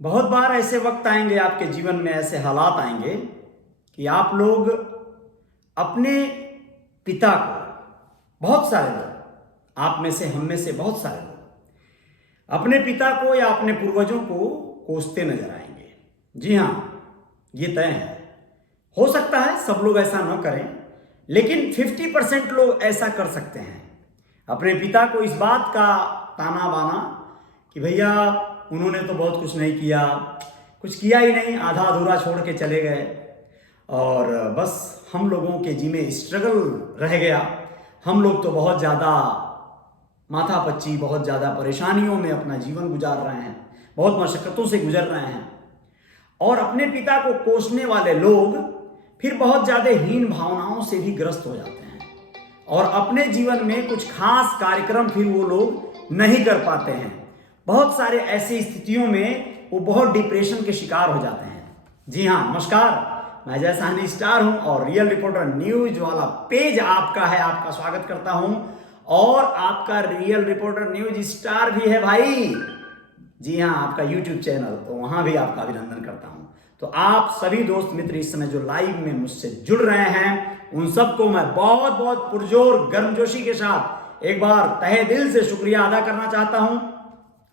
बहुत बार ऐसे वक्त आएंगे आपके जीवन में, ऐसे हालात आएंगे कि आप लोग अपने पिता को, बहुत सारे लोग, आप में से, हम में से बहुत सारे लोग अपने पिता को या अपने पूर्वजों को कोसते नजर आएंगे। जी हाँ, ये तय है। हो सकता है सब लोग ऐसा न करें, लेकिन 50% लोग ऐसा कर सकते हैं। अपने पिता को इस बात का ताना बाना कि भैया उन्होंने तो बहुत कुछ नहीं किया, कुछ किया ही नहीं, आधा अधूरा छोड़ के चले गए और बस हम लोगों के जी में स्ट्रगल रह गया। हम लोग तो बहुत ज़्यादा माथापच्ची, बहुत ज़्यादा परेशानियों में अपना जीवन गुजार रहे हैं, बहुत मशक्क़तों से गुजर रहे हैं। और अपने पिता को कोसने वाले लोग फिर बहुत ज़्यादा हीन भावनाओं से भी ग्रस्त हो जाते हैं और अपने जीवन में कुछ खास कार्यक्रम फिर वो लोग नहीं कर पाते हैं। बहुत सारे ऐसी स्थितियों में वो बहुत डिप्रेशन के शिकार हो जाते हैं। जी हाँ, नमस्कार, मैं जय साहनी स्टार हूं और रियल रिपोर्टर न्यूज वाला पेज आपका है, आपका स्वागत करता हूं। और आपका रियल रिपोर्टर न्यूज स्टार भी है भाई। जी हाँ, आपका यूट्यूब चैनल, तो वहां भी आपका अभिनंदन करता हूं। तो आप सभी दोस्त मित्र इस समय जो लाइव में मुझसे जुड़ रहे हैं, उन सबको मैं बहुत बहुत पुरजोर गर्मजोशी के साथ एक बार तहे दिल से शुक्रिया अदा करना चाहता हूं।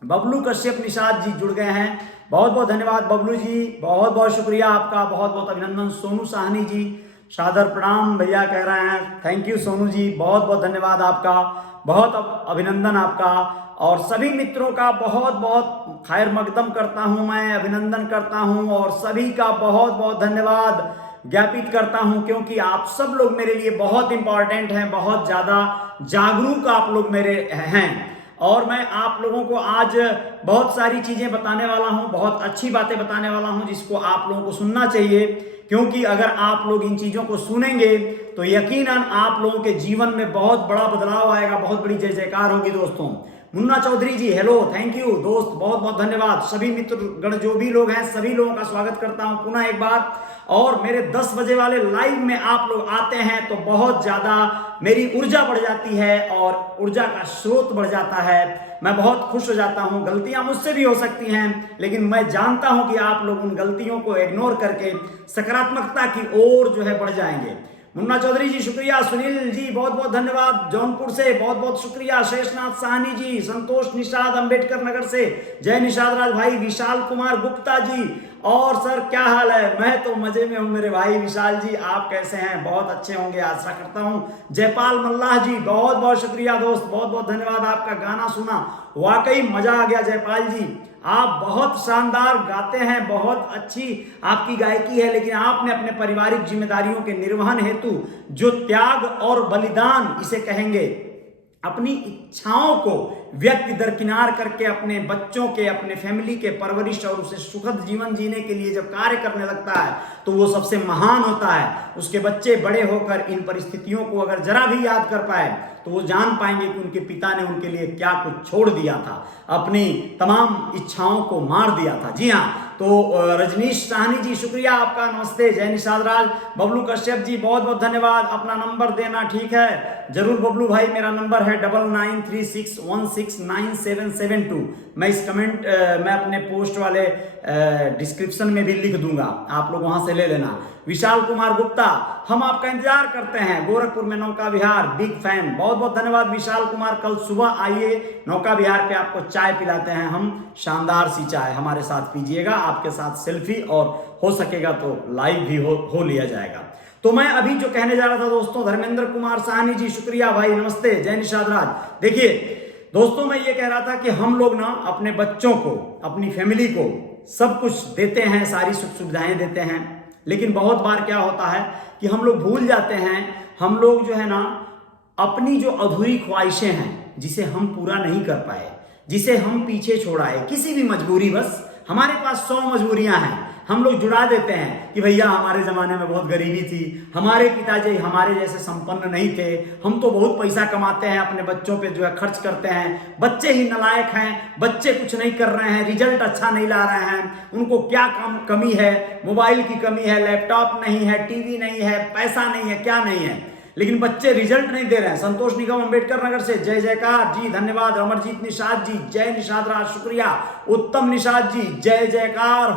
बबलू कश्यप निषाद जी जुड़ गए हैं, बहुत बहुत धन्यवाद बबलू जी, बहुत बहुत शुक्रिया आपका, बहुत बहुत अभिनंदन। सोनू साहनी जी सादर प्रणाम भैया कह रहे हैं, थैंक यू सोनू जी, बहुत बहुत धन्यवाद आपका, बहुत अभिनंदन आपका। और सभी मित्रों का बहुत बहुत खैर मकदम करता हूं, मैं अभिनंदन करता हूं और सभी का बहुत बहुत धन्यवाद ज्ञापित करता हूं, क्योंकि आप सब लोग मेरे लिए बहुत इंपॉर्टेंट हैं, बहुत ज़्यादा जागरूक आप लोग मेरे हैं। और मैं आप लोगों को आज बहुत सारी चीज़ें बताने वाला हूं, बहुत अच्छी बातें बताने वाला हूं जिसको आप लोगों को सुनना चाहिए, क्योंकि अगर आप लोग इन चीज़ों को सुनेंगे तो यकीनन आप लोगों के जीवन में बहुत बड़ा बदलाव आएगा, बहुत बड़ी जय जयकार होगी। दोस्तों मुन्ना चौधरी जी हेलो, थैंक यू दोस्त, बहुत बहुत धन्यवाद। सभी मित्रगण जो भी लोग हैं, सभी लोगों का स्वागत करता हूं पुनः एक बार। और मेरे 10 बजे वाले लाइव में आप लोग आते हैं तो बहुत ज़्यादा मेरी ऊर्जा बढ़ जाती है और ऊर्जा का स्रोत बढ़ जाता है। मैं बहुत खुश हो जाता हूं। गलतियां मुझसे भी हो सकती हैं, लेकिन मैं जानता हूं कि आप लोग उन गलतियों को इग्नोर करके सकारात्मकता की ओर जो है बढ़ जाएंगे। मुन्ना चौधरी जी शुक्रिया, सुनील जी बहुत बहुत धन्यवाद, जौनपुर से बहुत बहुत शुक्रिया, शेषनाथ साहनी जी, संतोष निषाद अंबेडकर नगर से, जय निषाद राज भाई, विशाल कुमार गुप्ता जी। और सर क्या हाल है? मैं तो मजे में हूं मेरे भाई विशाल जी, आप कैसे हैं? बहुत अच्छे होंगे आशा करता हूं। जयपाल मल्लाह जी बहुत बहुत शुक्रिया दोस्त, बहुत बहुत धन्यवाद। आपका गाना सुना, वाकई मजा आ गया जयपाल जी, आप बहुत शानदार गाते हैं, बहुत अच्छी आपकी गायकी है, लेकिन आपने अपने पारिवारिक जिम्मेदारियों के निर्वहन हेतु जो त्याग और बलिदान इसे कहेंगे, अपनी इच्छाओं को व्यक्ति दरकिनार करके अपने बच्चों के, अपने फैमिली के परवरिश और उसे सुखद जीवन जीने के लिए जब कार्य करने लगता है तो वो सबसे महान होता है। उसके बच्चे बड़े होकर इन परिस्थितियों को अगर जरा भी याद कर पाए तो वो जान पाएंगे कि उनके पिता ने उनके लिए क्या कुछ छोड़ दिया था, अपनी तमाम इच्छाओं को मार दिया था। जी हाँ, तो रजनीश साहनी जी शुक्रिया आपका, नमस्ते। जय निषाद राज, बबलू कश्यप जी बहुत बहुत धन्यवाद। अपना नंबर देना, ठीक है जरूर बबलू भाई, मेरा नंबर है 9936169772। मैं इस कमेंट मैं अपने पोस्ट वाले डिस्क्रिप्शन में भी लिख दूंगा, आप लोग वहां से ले लेना। विशाल कुमार गुप्ता, हम आपका इंतजार करते हैं गोरखपुर में, नौका विहार, बिग फैन, बहुत बहुत धन्यवाद विशाल कुमार। कल सुबह आइए नौका विहार पे, आपको चाय पिलाते हैं हम, शानदार सी चाय हमारे साथ पीजिएगा, आपके साथ सेल्फी और हो सकेगा तो लाइव भी हो लिया जाएगा। तो मैं अभी जो कहने जा रहा था दोस्तों, धर्मेंद्र कुमार साहनी जी शुक्रिया भाई, नमस्ते। जय निषाद राज। देखिए दोस्तों, मैं ये कह रहा था कि हम लोग ना अपने बच्चों को, अपनी फैमिली को सब कुछ देते हैं, सारी सुख सुविधाएं देते हैं, लेकिन बहुत बार क्या होता है कि हम लोग भूल जाते हैं, हम लोग जो है ना अपनी जो अधूरी ख्वाहिशें हैं, जिसे हम पूरा नहीं कर पाए, जिसे हम पीछे छोड़ाए, किसी भी मजबूरी, बस हमारे पास 100 मजबूरियां हैं, हम लोग जुड़ा देते हैं कि भैया हमारे ज़माने में बहुत गरीबी थी, हमारे पिताजी हमारे जैसे संपन्न नहीं थे, हम तो बहुत पैसा कमाते हैं, अपने बच्चों पे जो है खर्च करते हैं, बच्चे ही नालायक हैं, बच्चे कुछ नहीं कर रहे हैं, रिजल्ट अच्छा नहीं ला रहे हैं, उनको क्या कमी है? मोबाइल की कमी है, लैपटॉप नहीं है, टीवी नहीं है, पैसा नहीं है, क्या नहीं है? लेकिन बच्चे रिजल्ट नहीं दे रहे हैं। संतोष निगम अम्बेडकर नगर से जय जयकार जी, धन्यवाद। अमरजीत निषाद जी, जय निषाद राज, शुक्रिया। उत्तम निषाद जी, जय जयकार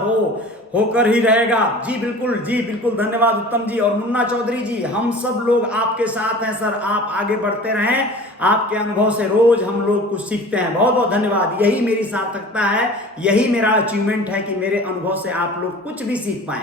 होकर ही रहेगा जी, बिल्कुल जी, बिल्कुल धन्यवाद उत्तम जी। और मुन्ना चौधरी जी, हम सब लोग आपके साथ हैं सर, आप आगे बढ़ते रहें, आपके अनुभव से रोज हम लोग कुछ सीखते हैं। बहुत बहुत धन्यवाद। यही मेरी सार्थकता है, यही मेरा अचीवमेंट है कि मेरे अनुभव से आप लोग कुछ भी सीख पाए।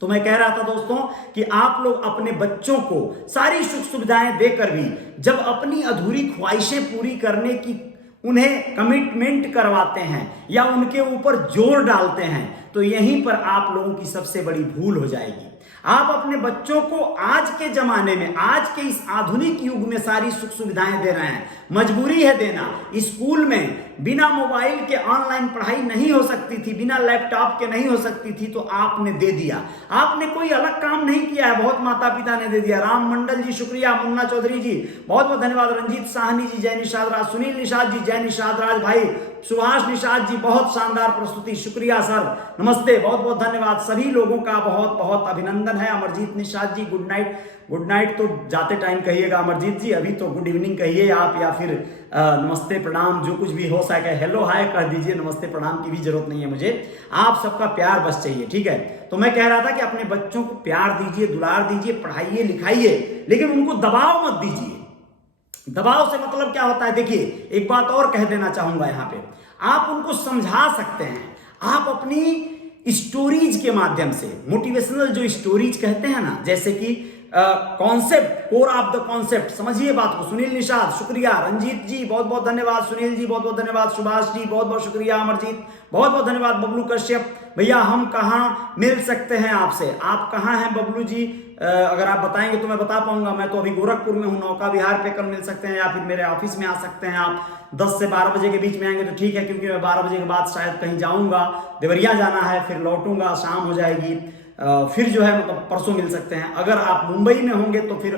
तो मैं कह रहा था दोस्तों कि आप लोग अपने बच्चों को सारी सुख सुविधाएं देकर भी जब अपनी अधूरी ख्वाहिशें पूरी करने की उन्हें कमिटमेंट करवाते हैं या उनके ऊपर जोर डालते हैं, तो यहीं पर आप लोगों की सबसे बड़ी भूल हो जाएगी। आप अपने बच्चों को आज के जमाने में, आज के इस आधुनिक युग में सारी सुख सुविधाएं दे रहे हैं, मजबूरी है देना। स्कूल में बिना मोबाइल के ऑनलाइन पढ़ाई नहीं हो सकती थी, बिना लैपटॉप के नहीं हो सकती थी, तो आपने दे दिया। आपने कोई अलग काम नहीं किया है, बहुत माता पिता ने दे दिया। राम मंडल जी शुक्रिया, मुन्ना चौधरी जी बहुत बहुत धन्यवाद, रंजीत साहनी जी जय निषाद राज, सुनील निषाद जी जय निषाद राज भाई, सुभाष निषाद जी बहुत शानदार प्रस्तुति, शुक्रिया सर, नमस्ते, बहुत बहुत धन्यवाद। सभी लोगों का बहुत बहुत अभिनंदन है। Amarjeet Nishad ji good night, good night तो जाते टाइम कहिएगा अमरजीत जी, अभी तो गुड इवनिंग कहिए आप, या फिर नमस्ते प्रणाम जो कुछ भी हो सके, हेलो हाय कह दीजिए, नमस्ते प्रणाम की भी जरूरत नहीं है मुझे, आप सबका प्यार बस चाहिए, ठीक है। तो मैं कह रहा था कि अपने बच्चों को प्यार दीजिए, दुलार दीजिए, पढ़ाइए लिखाइए, लेकिन उनको दबाव मत दीजिए। दबाव से मतलब क्या होता है, देखिए एक बात और कह देना चाहूंगा यहाँ पे, आप उनको समझा सकते हैं, आप अपनी स्टोरीज के माध्यम से, मोटिवेशनल जो स्टोरीज कहते हैं ना, जैसे कि concept, core of the concept, समझिए बात को। सुनील निषाद शुक्रिया, रंजीत जी बहुत बहुत धन्यवाद, सुनील जी बहुत बहुत धन्यवाद, सुभाष जी बहुत बहुत शुक्रिया, अमरजीत बहुत बहुत धन्यवाद, बबलू कश्यप भैया हम कहाँ मिल सकते हैं आपसे, आप कहाँ हैं बबलू जी, अगर आप बताएंगे तो मैं बता पाऊंगा। मैं तो अभी गोरखपुर में हूँ, नौका विहार पे कर मिल सकते हैं, या फिर मेरे ऑफिस में आ सकते हैं आप। 10 से 12 बजे के बीच में आएंगे तो ठीक है, क्योंकि मैं 12 बजे के बाद शायद कहीं जाऊंगा, देवरिया जाना है, फिर लौटूंगा, शाम हो जाएगी, फिर जो है मतलब परसों मिल सकते हैं। अगर आप मुंबई में होंगे तो फिर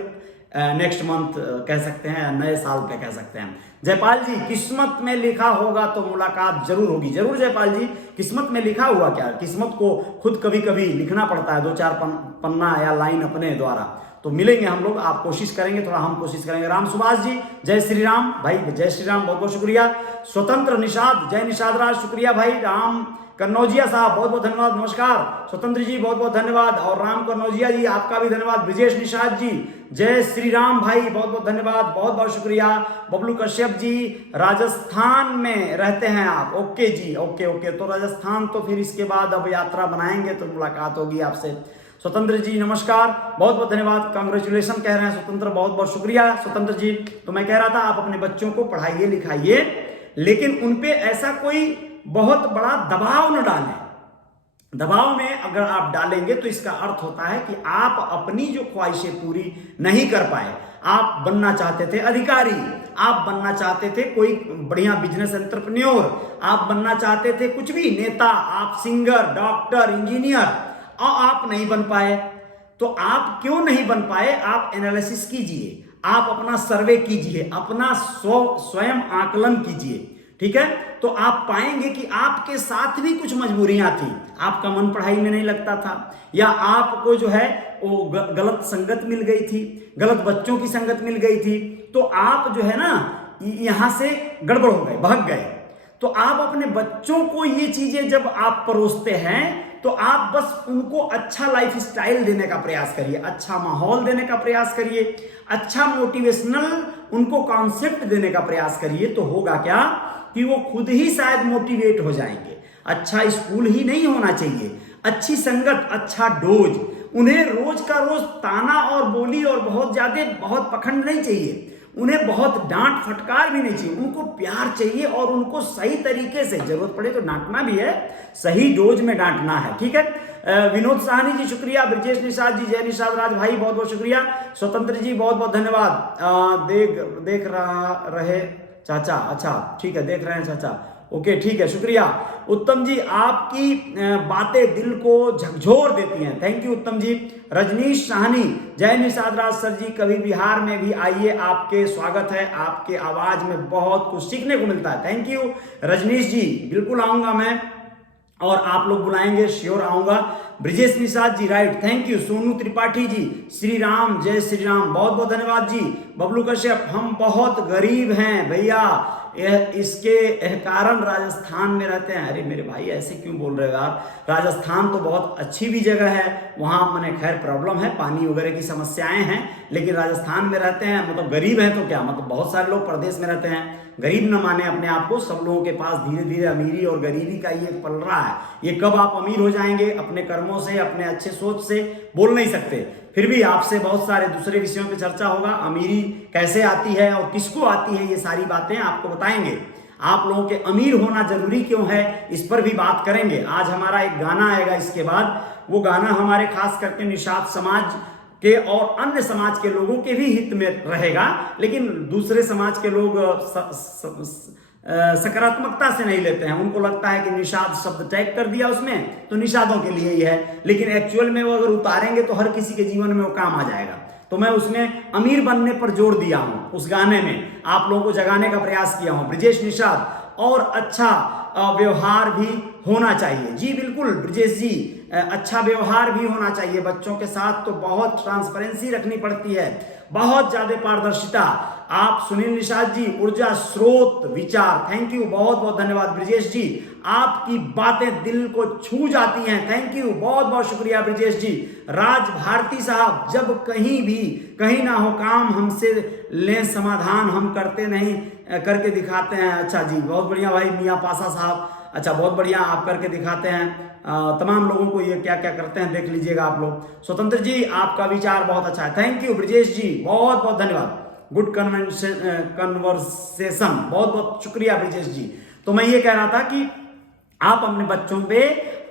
नेक्स्ट मंथ कह सकते हैं, नए साल पे कह सकते हैं। जयपाल जी, किस्मत में लिखा होगा तो मुलाकात जरूर होगी। जरूर जयपाल जी, किस्मत में लिखा हुआ क्या, किस्मत को खुद कभी कभी लिखना पड़ता है, 2-4 पन्ना या लाइन अपने द्वारा। तो मिलेंगे हम लोग, आप कोशिश करेंगे, थोड़ा हम कोशिश करेंगे। राम सुभाष जी जय श्री राम भाई, जय श्री राम, बहुत बहुत शुक्रिया। स्वतंत्र निषाद जय निषाद राज, शुक्रिया भाई। राम कन्नौजिया साहब बहुत बहुत धन्यवाद, नमस्कार। स्वतंत्र जी बहुत बहुत धन्यवाद, और राम कन्नौजिया जी आपका भी धन्यवाद। ब्रिजेश निषाद जी जय श्री राम भाई बहुत बहुत धन्यवाद, बहुत बहुत शुक्रिया। बबलू कश्यप जी राजस्थान में रहते हैं आप, ओके जी, ओके ओके, तो राजस्थान तो फिर इसके बाद अब यात्रा बनाएंगे तो मुलाकात होगी आपसे। स्वतंत्र जी नमस्कार, बहुत बहुत धन्यवाद, कांग्रेचुलेशन कह रहे हैं स्वतंत्र, बहुत बहुत शुक्रिया स्वतंत्र जी। तो मैं कह रहा था आप अपने बच्चों को पढ़ाइए लिखाइए, लेकिन उनपे ऐसा कोई बहुत बड़ा दबाव न डालें। दबाव में अगर आप डालेंगे तो इसका अर्थ होता है कि आप अपनी जो ख्वाहिशें पूरी नहीं कर पाए। आप बनना चाहते थे अधिकारी, आप बनना चाहते थे कोई बढ़िया बिजनेस एंटरप्रेन्योर, आप बनना चाहते थे कुछ भी नेता, आप सिंगर, डॉक्टर, इंजीनियर, और आप नहीं बन पाए। तो आप क्यों नहीं बन पाए, आप एनालिसिस कीजिए, आप अपना सर्वे कीजिए, अपना स्वयं आकलन कीजिए, ठीक है। तो आप पाएंगे कि आपके साथ भी कुछ मजबूरियां थी, आपका मन पढ़ाई में नहीं लगता था, या आपको जो है वो गलत संगत मिल गई थी, गलत बच्चों की संगत मिल गई थी, तो आप जो है ना यहां से गड़बड़ हो गए, भाग गए। तो आप अपने बच्चों को ये चीजें जब आप परोसते हैं तो आप बस उनको अच्छा लाइफ स्टाइल देने का प्रयास करिए, अच्छा माहौल देने का प्रयास करिए, अच्छा मोटिवेशनल उनको कॉन्सेप्ट देने का प्रयास करिए। तो होगा क्या कि वो खुद ही शायद मोटिवेट हो जाएंगे। अच्छा स्कूल ही नहीं होना चाहिए, अच्छी संगत, अच्छा डोज, उन्हें रोज का रोज ताना और बोली और बहुत पखंड नहीं चाहिए, उन्हें बहुत डांट फटकार भी नहीं चाहिए, उनको प्यार चाहिए और उनको सही तरीके से, जरूरत पड़े तो डांटना भी है, सही डोज में डांटना है, ठीक है। विनोद साहनी जी शुक्रिया, ब्रजेश निषाद जी जय निषाद राज भाई बहुत बहुत शुक्रिया, स्वतंत्र जी बहुत बहुत धन्यवाद। देख रहे चाचा, अच्छा ठीक है, देख रहे हैं चाचा, ओके ठीक है, शुक्रिया। उत्तम जी आपकी बातें दिल को झकझोर देती हैं, थैंक यू उत्तम जी। रजनीश साहनी जय निषाद राज सर जी, कभी बिहार में भी आइए, आपके स्वागत है, आपके आवाज में बहुत कुछ सीखने को मिलता है, थैंक यू रजनीश जी, बिल्कुल आऊंगा मैं, और आप लोग बुलाएंगे श्योर आऊंगा। Brijesh Nishad ji, right, thank you. Sonu Tripathi ji, Shri Ram, जय श्री राम, बहुत बहुत धन्यवाद जी। बबलू कश्यप, हम बहुत गरीब हैं भैया, इसके कारण राजस्थान में रहते हैं। अरे मेरे भाई ऐसे क्यों बोल रहे हो यार, राजस्थान तो बहुत अच्छी भी जगह है, वहाँ मैंने खैर प्रॉब्लम है, पानी वगैरह की समस्याएं हैं, लेकिन राजस्थान में रहते हैं, मतलब गरीब हैं तो क्या, मतलब बहुत सारे लोग प्रदेश में रहते हैं। गरीब न माने अपने आप को, सब लोगों के पास धीरे धीरे अमीरी और गरीबी का ये पल रहा है। ये कब आप अमीर हो जाएंगे अपने कर्मों से, अपने अच्छे सोच से, बोल नहीं सकते। फिर भी आपसे बहुत सारे दूसरे विषयों पे चर्चा होगा, अमीरी कैसे आती है और किसको आती है, ये सारी बातें आपको बताएंगे। आप लोगों के अमीर होना जरूरी क्यों है, इस पर भी बात करेंगे। आज हमारा एक गाना आएगा इसके बाद, वो गाना हमारे खास करके निषाद समाज के और अन्य समाज के लोगों के भी हित में रहेगा, लेकिन दूसरे समाज के लोग सकारात्मकता से नहीं लेते हैं। उनको लगता है कि निषाद शब्द टैग कर दिया उसमें तो निषादों के लिए ही है, लेकिन एक्चुअल में वो अगर उतारेंगे तो हर किसी के जीवन में वो काम आ जाएगा। तो मैं उसमें अमीर बनने पर जोर दिया हूं, उस गाने में आप लोगों को जगाने का प्रयास किया हूं। ब्रिजेश निषाद, और अच्छा व्यवहार भी होना चाहिए। जी बिल्कुल ब्रिजेश जी, अच्छा व्यवहार भी होना चाहिए बच्चों के साथ, तो बहुत ट्रांसपेरेंसी रखनी पड़ती है, बहुत ज्यादा पारदर्शिता। आप सुनील निषाद जी, ऊर्जा स्रोत विचार, थैंक यू, बहुत बहुत धन्यवाद ब्रिजेश जी, आपकी बातें दिल को छू जाती हैं, थैंक यू, बहुत बहुत शुक्रिया ब्रिजेश जी। राज भारती साहब, जब कहीं भी कहीं ना हो काम हमसे लें समाधान, हम करते नहीं करके दिखाते हैं। अच्छा जी, बहुत बढ़िया भाई मियाँ पासा साहब, अच्छा बहुत बढ़िया, आप करके दिखाते हैं। तमाम लोगों को ये क्या क्या करते हैं देख लीजिएगा आप लोग। स्वतंत्र जी, आपका विचार बहुत अच्छा है, थैंक यू ब्रिजेश जी, बहुत बहुत धन्यवाद। गुड कन्वर्सेशन, बहुत बहुत शुक्रिया ब्रिजेश जी। तो मैं ये कह रहा था कि आप अपने बच्चों पे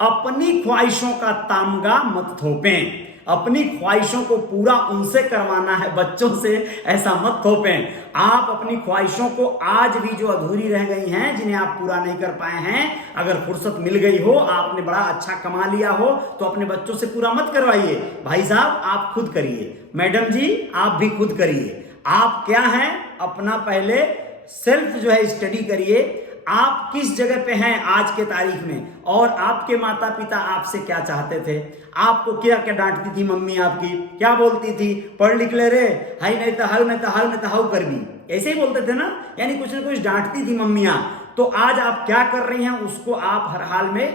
अपनी ख्वाहिशों का तामगा मत थोपें, अपनी ख्वाहिशों को पूरा उनसे करवाना है, बच्चों से ऐसा मत थोपें। आप अपनी ख्वाहिशों को आज भी जो अधूरी रह गई हैं, जिन्हें आप पूरा नहीं कर पाए हैं, अगर फुर्सत मिल गई हो, आपने बड़ा अच्छा कमा लिया हो, तो अपने बच्चों से पूरा मत करवाइए। भाई साहब आप खुद करिए, मैडम जी आप भी खुद करिए। आप क्या हैं, अपना पहले सेल्फ जो है स्टडी करिए, आप किस जगह पे हैं आज के तारीख में, और आपके माता पिता आपसे क्या चाहते थे, आपको क्या क्या डांटती थी मम्मी आपकी, क्या बोलती थी, पढ़ लिख ले रे, हाई नहीं तो हाउ, नहीं तो हाउ, नहीं तो हाउ कर भी, ऐसे ही बोलते थे ना, यानी कुछ ना कुछ डांटती थी मम्मियां। तो आज आप क्या कर रही हैं, उसको आप हर हाल में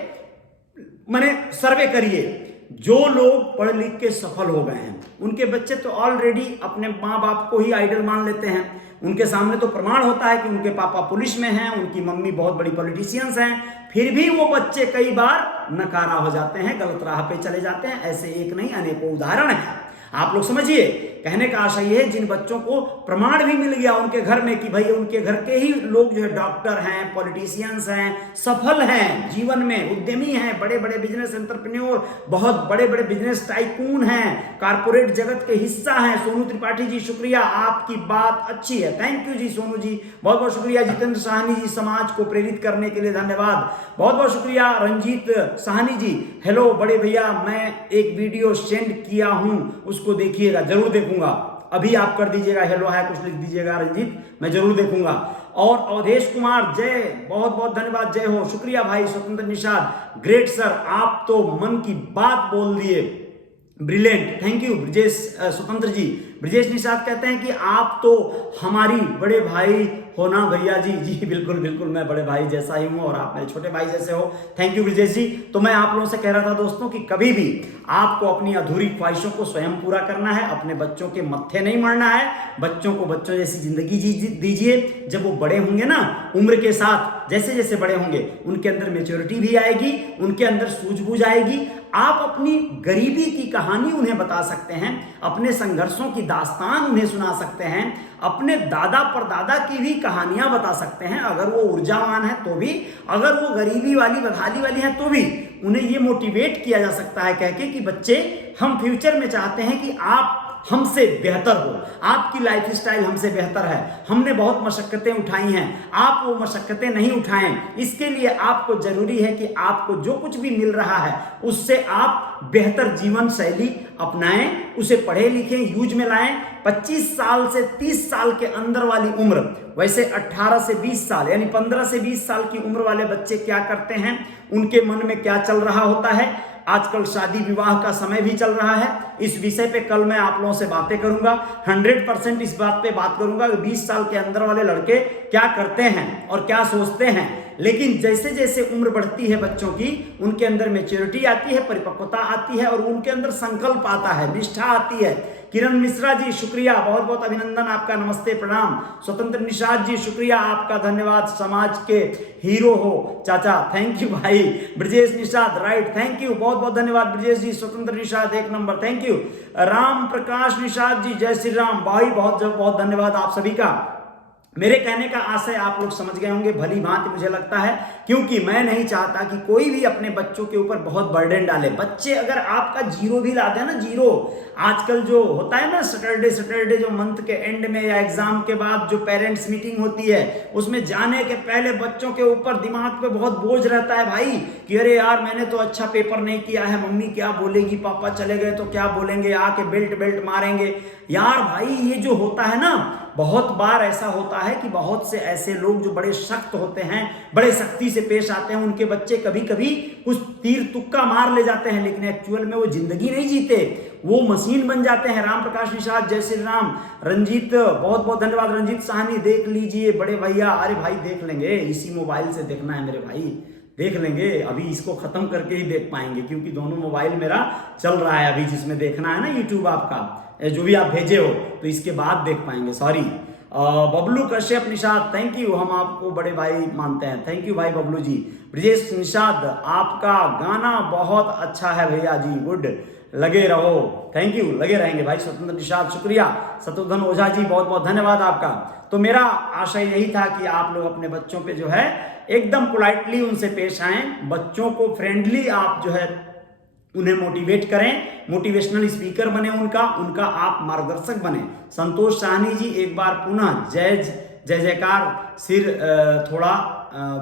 माने सर्वे करिए। जो लोग पढ़ लिख के सफल हो गए हैं, उनके बच्चे तो ऑलरेडी अपने माँ बाप को ही आइडल मान लेते हैं, उनके सामने तो प्रमाण होता है कि उनके पापा पुलिस में हैं, उनकी मम्मी बहुत बड़ी पॉलिटिशियंस हैं, फिर भी वो बच्चे कई बार नकारा हो जाते हैं, गलत राह पे चले जाते हैं। ऐसे एक नहीं अनेकों उदाहरण है, आप लोग समझिए। कहने का आशय है, जिन बच्चों को प्रमाण भी मिल गया उनके घर में कि भाई उनके घर के ही लोग जो है डॉक्टर हैं, पॉलिटिशियंस हैं, सफल हैं जीवन में, उद्यमी हैं, बड़े बड़े बिजनेस एंटरप्रेन्योर, बहुत बड़े बड़े बिजनेस टाइकून हैं, कारपोरेट जगत के हिस्सा हैं। सोनू त्रिपाठी जी शुक्रिया, आपकी बात अच्छी है, थैंक यू जी सोनू जी, बहुत बहुत शुक्रिया। जितेंद्र साहनी जी, समाज को प्रेरित करने के लिए धन्यवाद, बहुत बहुत शुक्रिया। रंजीत साहनी जी, हेलो बड़े भैया, मैं एक वीडियो सेंड किया हूं, उसको देखिएगा, जरूर देखूंगा। अभी आप कर दीजिएगा, हेलो है कुछ लिख दीजिएगा रंजीत, मैं जरूर देखूंगा। और अवधेश कुमार, जय, बहुत बहुत धन्यवाद, जय हो, शुक्रिया भाई। स्वतंत्र निषाद, ग्रेट सर, आप तो मन की बात बोल दिए, ब्रिलियंट, थैंक यू ब्रिजेश स्वतंत्र जी। ब्रिजेश निषाद कहते हैं कि आप तो हमारी बड़े भाई हो ना भैया जी। जी बिल्कुल बिल्कुल, मैं बड़े भाई जैसा ही हूं और आप मेरे छोटे भाई जैसे हो, थैंक यू ब्रिजेश जी। तो मैं आप लोगों से कह रहा था दोस्तों कि कभी भी आपको अपनी अधूरी ख्वाहिशों को स्वयं पूरा करना है, अपने बच्चों के मत्थे नहीं मारना है, बच्चों को बच्चों जैसी जिंदगी दीजिए। जब वो बड़े होंगे ना, उम्र के साथ जैसे जैसे बड़े होंगे, उनके अंदर मेच्योरिटी भी आएगी, उनके अंदर सूझबूझ आएगी। आप अपनी गरीबी की कहानी उन्हें बता सकते हैं, अपने संघर्षों की दास्तान उन्हें सुना सकते हैं, अपने दादा परदादा की भी कहानियां बता सकते हैं, अगर वो ऊर्जावान है तो भी, अगर वो गरीबी वाली बदहाली वाली है तो भी। उन्हें ये मोटिवेट किया जा सकता है कह के कि बच्चे, हम फ्यूचर में चाहते हैं कि आप हमसे बेहतर हो, आपकी लाइफ स्टाइल हमसे बेहतर है, हमने बहुत मशक्कतें उठाई हैं, आप वो मशक्कतें नहीं उठाएं। इसके लिए आपको जरूरी है कि आपको जो कुछ भी मिल रहा है उससे आप बेहतर जीवन शैली अपनाएं, उसे पढ़े लिखें, यूज में लाएं। 25 साल से 30 साल के अंदर वाली उम्र, वैसे 18 से 20 साल यानी 15 से 20 साल की उम्र वाले बच्चे क्या करते हैं, उनके मन में क्या चल रहा होता है, आजकल शादी विवाह का समय भी चल रहा है। इस विषय पे कल मैं आप लोगों से बातें करूंगा। 100% इस बात पे बात करूंगा कि 20 साल के अंदर वाले लड़के क्या करते हैं और क्या सोचते हैं। लेकिन जैसे जैसे उम्र बढ़ती है बच्चों की, उनके अंदर मैच्योरिटी आती है, परिपक्वता आती है और उनके अंदर संकल्प आता है, निष्ठा आती है। किरण मिश्रा जी शुक्रिया, बहुत बहुत अभिनंदन आपका, नमस्ते प्रणाम। स्वतंत्र निषाद जी शुक्रिया आपका, धन्यवाद, समाज के हीरो हो चाचा, थैंक यू भाई। Brajesh Nishad right, thank you, बहुत बहुत धन्यवाद ब्रजेश जी। स्वतंत्र निषाद एक number, thank you. Ram Prakash Nishad ji जय श्री राम भाई, बहुत बहुत धन्यवाद आप सभी का। मेरे कहने का आशय आप लोग समझ गए होंगे भली भांति मुझे लगता है, क्योंकि मैं नहीं चाहता कि कोई भी अपने बच्चों के ऊपर बहुत बर्डन डाले। बच्चे अगर आपका जीरो भी लाते हैं ना, जीरो, आजकल जो होता है ना सैटरडे जो मंथ के एंड में या एग्जाम के बाद जो पेरेंट्स मीटिंग होती है, उसमें जाने के पहले बच्चों के ऊपर दिमाग पे बहुत बोझ रहता है भाई कि अरे यार मैंने तो अच्छा पेपर नहीं किया है, मम्मी क्या बोलेगी, पापा चले गए तो क्या बोलेंगे, आके बेल्ट मारेंगे। यार भाई ये जो होता है ना, बहुत बार ऐसा होता है कि बहुत से ऐसे लोग जो बड़े सख्त होते हैं, बड़े सख्ती से पेश आते हैं, उनके बच्चे कभी कभी कुछ तीर तुक्का मार ले जाते हैं, लेकिन एक्चुअल में वो जिंदगी नहीं जीते, वो मशीन बन जाते हैं। राम प्रकाश निषाद जय श्री राम। रंजीत बहुत बहुत धन्यवाद। रंजीत साहनी देख लीजिए बड़े भैया, अरे भाई देख लेंगे, इसी मोबाइल से देखना है मेरे भाई, देख लेंगे, अभी इसको खत्म करके ही देख पाएंगे, क्योंकि दोनों मोबाइल मेरा चल रहा है अभी, जिसमें देखना है ना यूट्यूब आपका जो भी आप भेजे हो, तो इसके बाद देख पाएंगे, sorry. Bablu Kashyap Nishad thank you, हम आपको बड़े भाई मानते हैं, थैंक यू भाई बबलू जी। ब्रजेश निषाद आपका गाना बहुत अच्छा है भैया जी, गुड, लगे रहो, थैंक यू, लगे रहेंगे भाई। स्वतंत्र निषाद शुक्रिया। शत्रुघ्न ओझा जी बहुत बहुत धन्यवाद आपका। तो मेरा आशय यही था कि आप लोग अपने बच्चों पे जो है एकदम पोलाइटली उनसे पेश आए, बच्चों को फ्रेंडली आप जो है उन्हें मोटिवेट करें, मोटिवेशनल स्पीकर बने, उनका आप मार्गदर्शक बने। संतोष साहनी जी एक बार पुनः जय जयकार। सिर थोड़ा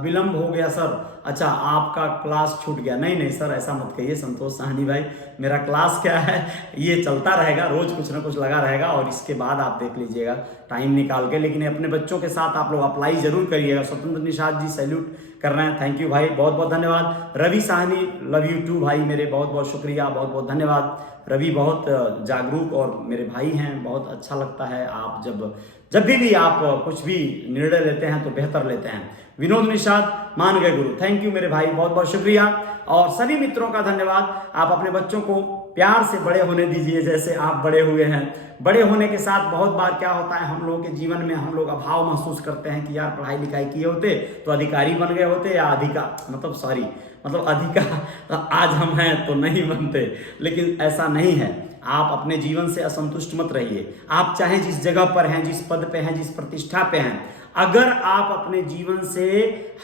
विलंब हो गया सर, अच्छा आपका क्लास छूट गया। नहीं सर ऐसा मत कहिए संतोष साहनी भाई, मेरा क्लास क्या है, ये चलता रहेगा, रोज कुछ ना कुछ लगा रहेगा, और इसके बाद आप देख लीजिएगा टाइम निकाल के, लेकिन अपने बच्चों के साथ आप लोग अप्लाई जरूर करिएगा। स्वतंत्र निषाद जी सैल्यूट कर रहे हैं, थैंक यू भाई, बहुत बहुत धन्यवाद। Ravi Sahni love you too भाई मेरे, बहुत बहुत शुक्रिया, बहुत बहुत धन्यवाद। रवि बहुत जागरूक और मेरे भाई हैं, बहुत अच्छा लगता है आप जब भी आप कुछ भी निर्णय लेते हैं तो बेहतर लेते हैं। विनोद निषाद मान गए गुरु, थैंक यू मेरे भाई, बहुत बहुत शुक्रिया। और सभी मित्रों का धन्यवाद। आप अपने बच्चों को प्यार से बड़े होने दीजिए जैसे आप बड़े हुए हैं। बड़े होने के साथ बहुत बार क्या होता है, हम लोगों के जीवन में हम लोग अभाव महसूस करते हैं कि यार पढ़ाई लिखाई किए होते तो अधिकारी बन गए होते, या अधिका आज हम हैं तो नहीं बनते, लेकिन ऐसा नहीं है। आप अपने जीवन से असंतुष्ट मत रहिए। आप चाहे जिस जगह पर हैं, जिस पद पे हैं, जिस प्रतिष्ठा पे हैं, अगर आप अपने जीवन से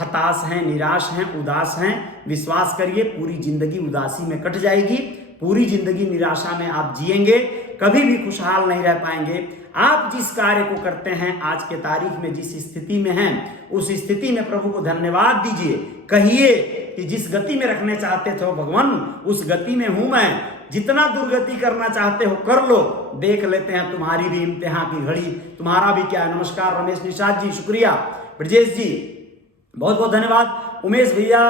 हताश हैं, निराश हैं, उदास हैं, विश्वास करिए पूरी जिंदगी उदासी में कट जाएगी, पूरी जिंदगी निराशा में आप जिएंगे, कभी भी खुशहाल नहीं रह पाएंगे। आप जिस कार्य को करते हैं, आज के तारीख में जिस स्थिति में हैं, उस स्थिति में प्रभु को धन्यवाद दीजिए। कहिए कि जिस गति में रखने चाहते थे भगवान, उस गति में हूं मैं, जितना दुर्गति करना चाहते हो कर लो, देख लेते हैं तुम्हारी भी इम्तिहान की घड़ी, तुम्हारा भी क्या है। नमस्कार रमेश निषाद जी शुक्रिया। ब्रजेश जी बहुत बहुत धन्यवाद। उमेश भैया,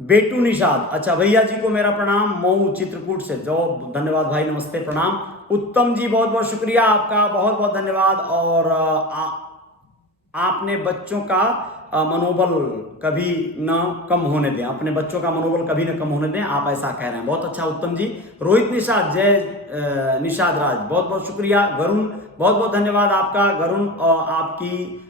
बेटू निषाद, अच्छा भैया जी को मेरा प्रणाम, मऊ चित्रकूट से, जो धन्यवाद भाई, नमस्ते प्रणाम। उत्तम जी बहुत बहुत शुक्रिया आपका, बहुत बहुत धन्यवाद। और आपने बच्चों का मनोबल कभी न कम होने दें, अपने बच्चों का मनोबल कभी न कम होने दें, आप ऐसा कह रहे हैं, बहुत अच्छा उत्तम जी। रोहित निषाद जय निषाद राज बहुत बहुत शुक्रिया। गरुण बहुत बहुत धन्यवाद आपका। गरुण आपकी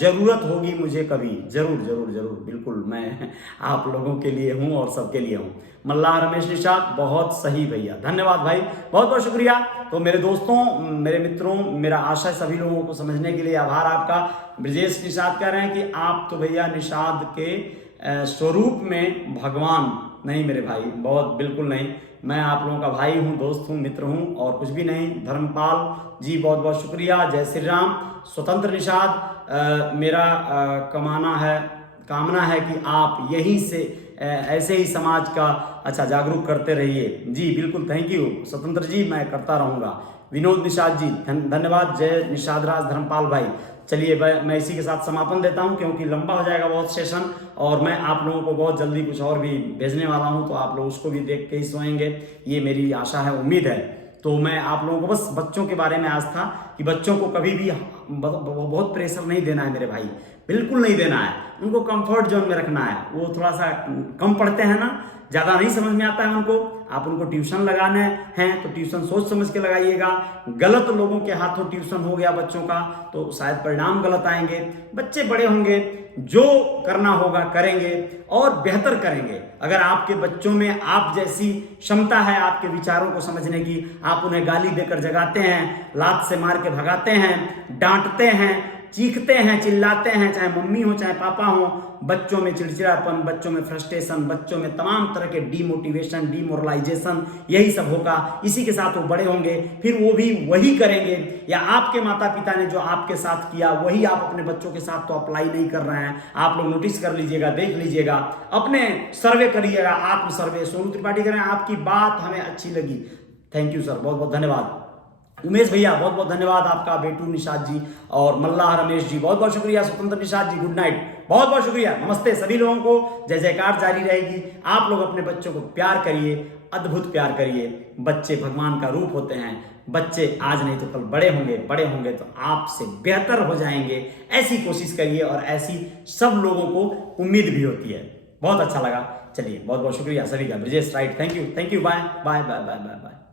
जरूरत होगी मुझे कभी, जरूर जरूर जरूर, बिल्कुल मैं आप लोगों के लिए हूं और सबके लिए हूं। मल्लाह रमेश निषाद बहुत सही भैया, धन्यवाद भाई, बहुत बहुत शुक्रिया। तो मेरे दोस्तों, मेरे मित्रों, मेरा आशा है सभी लोगों को समझने के लिए आभार आपका। ब्रजेश निषाद कह रहे हैं कि आप तो भैया निषाद के स्वरूप में भगवान, नहीं मेरे भाई, बहुत बिल्कुल नहीं, मैं आप लोगों का भाई हूं, दोस्त हूं, मित्र हूं और कुछ भी नहीं। धर्मपाल जी बहुत बहुत शुक्रिया, जय श्री राम। स्वतंत्र निषाद, मेरा कामना है कि आप यहीं से ऐसे ही समाज का अच्छा जागरूक करते रहिए। जी बिल्कुल, थैंक यू स्वतंत्र जी, मैं करता रहूँगा। विनोद निषाद जी धन्यवाद। जय निषाद राज, धर्मपाल भाई, चलिए मैं इसी के साथ समापन देता हूं, क्योंकि लंबा हो जाएगा बहुत सेशन, और मैं आप लोगों को बहुत जल्दी कुछ और भी भेजने वाला हूं, तो आप लोग उसको भी देख के ही सोएंगे, ये मेरी आशा है, उम्मीद है। तो मैं आप लोगों को बस बच्चों के बारे में आज था कि बच्चों को कभी भी बहुत प्रेशर नहीं देना है मेरे भाई, बिल्कुल नहीं देना है। उनको कंफर्ट जोन में रखना है। वो थोड़ा सा कम पढ़ते हैं ना, ज़्यादा नहीं समझ में आता है उनको, आप उनको ट्यूशन लगाने हैं तो ट्यूशन सोच समझ के लगाइएगा। गलत लोगों के हाथों ट्यूशन हो गया बच्चों का तो शायद परिणाम गलत आएंगे। बच्चे बड़े होंगे, जो करना होगा करेंगे और बेहतर करेंगे। अगर आपके बच्चों में आप जैसी क्षमता है आपके विचारों को समझने की, आप उन्हें गाली देकर जगाते हैं, लात से मार के भगाते हैं, डांटते हैं, चीखते हैं, चिल्लाते हैं, चाहे मम्मी हो चाहे पापा हो, बच्चों में चिड़चिड़ापन, बच्चों में फ्रस्ट्रेशन, बच्चों में तमाम तरह के डीमोटिवेशन, डीमोरलाइजेशन, यही सब होगा। इसी के साथ वो बड़े होंगे, फिर वो भी वही करेंगे, या आपके माता पिता ने जो आपके साथ किया वही आप अपने बच्चों के साथ तो अप्लाई नहीं कर रहे हैं। आप लोग नोटिस कर लीजिएगा, देख लीजिएगा, अपने सर्वे करिएगा, आत्म सर्वे। सोनू त्रिपाठी करें, आपकी बात हमें अच्छी लगी, थैंक यू सर, बहुत बहुत धन्यवाद। उमेश भैया बहुत बहुत धन्यवाद आपका, बेटू निषाद जी और मल्लाह रमेश जी बहुत बहुत शुक्रिया, स्वतंत्र निषाद जी गुड नाइट, बहुत बहुत शुक्रिया, नमस्ते सभी लोगों को। जय जयकार जारी रहेगी। आप लोग अपने बच्चों को प्यार करिए, अद्भुत प्यार करिए। बच्चे भगवान का रूप होते हैं। बच्चे आज नहीं तो कल बड़े होंगे, बड़े होंगे तो आपसे बेहतर हो जाएंगे। ऐसी कोशिश करिए, और ऐसी सब लोगों को उम्मीद भी होती है। बहुत अच्छा लगा। चलिए बहुत बहुत शुक्रिया सभी का। Brijesh right, thank you, bye bye bye bye bye bye.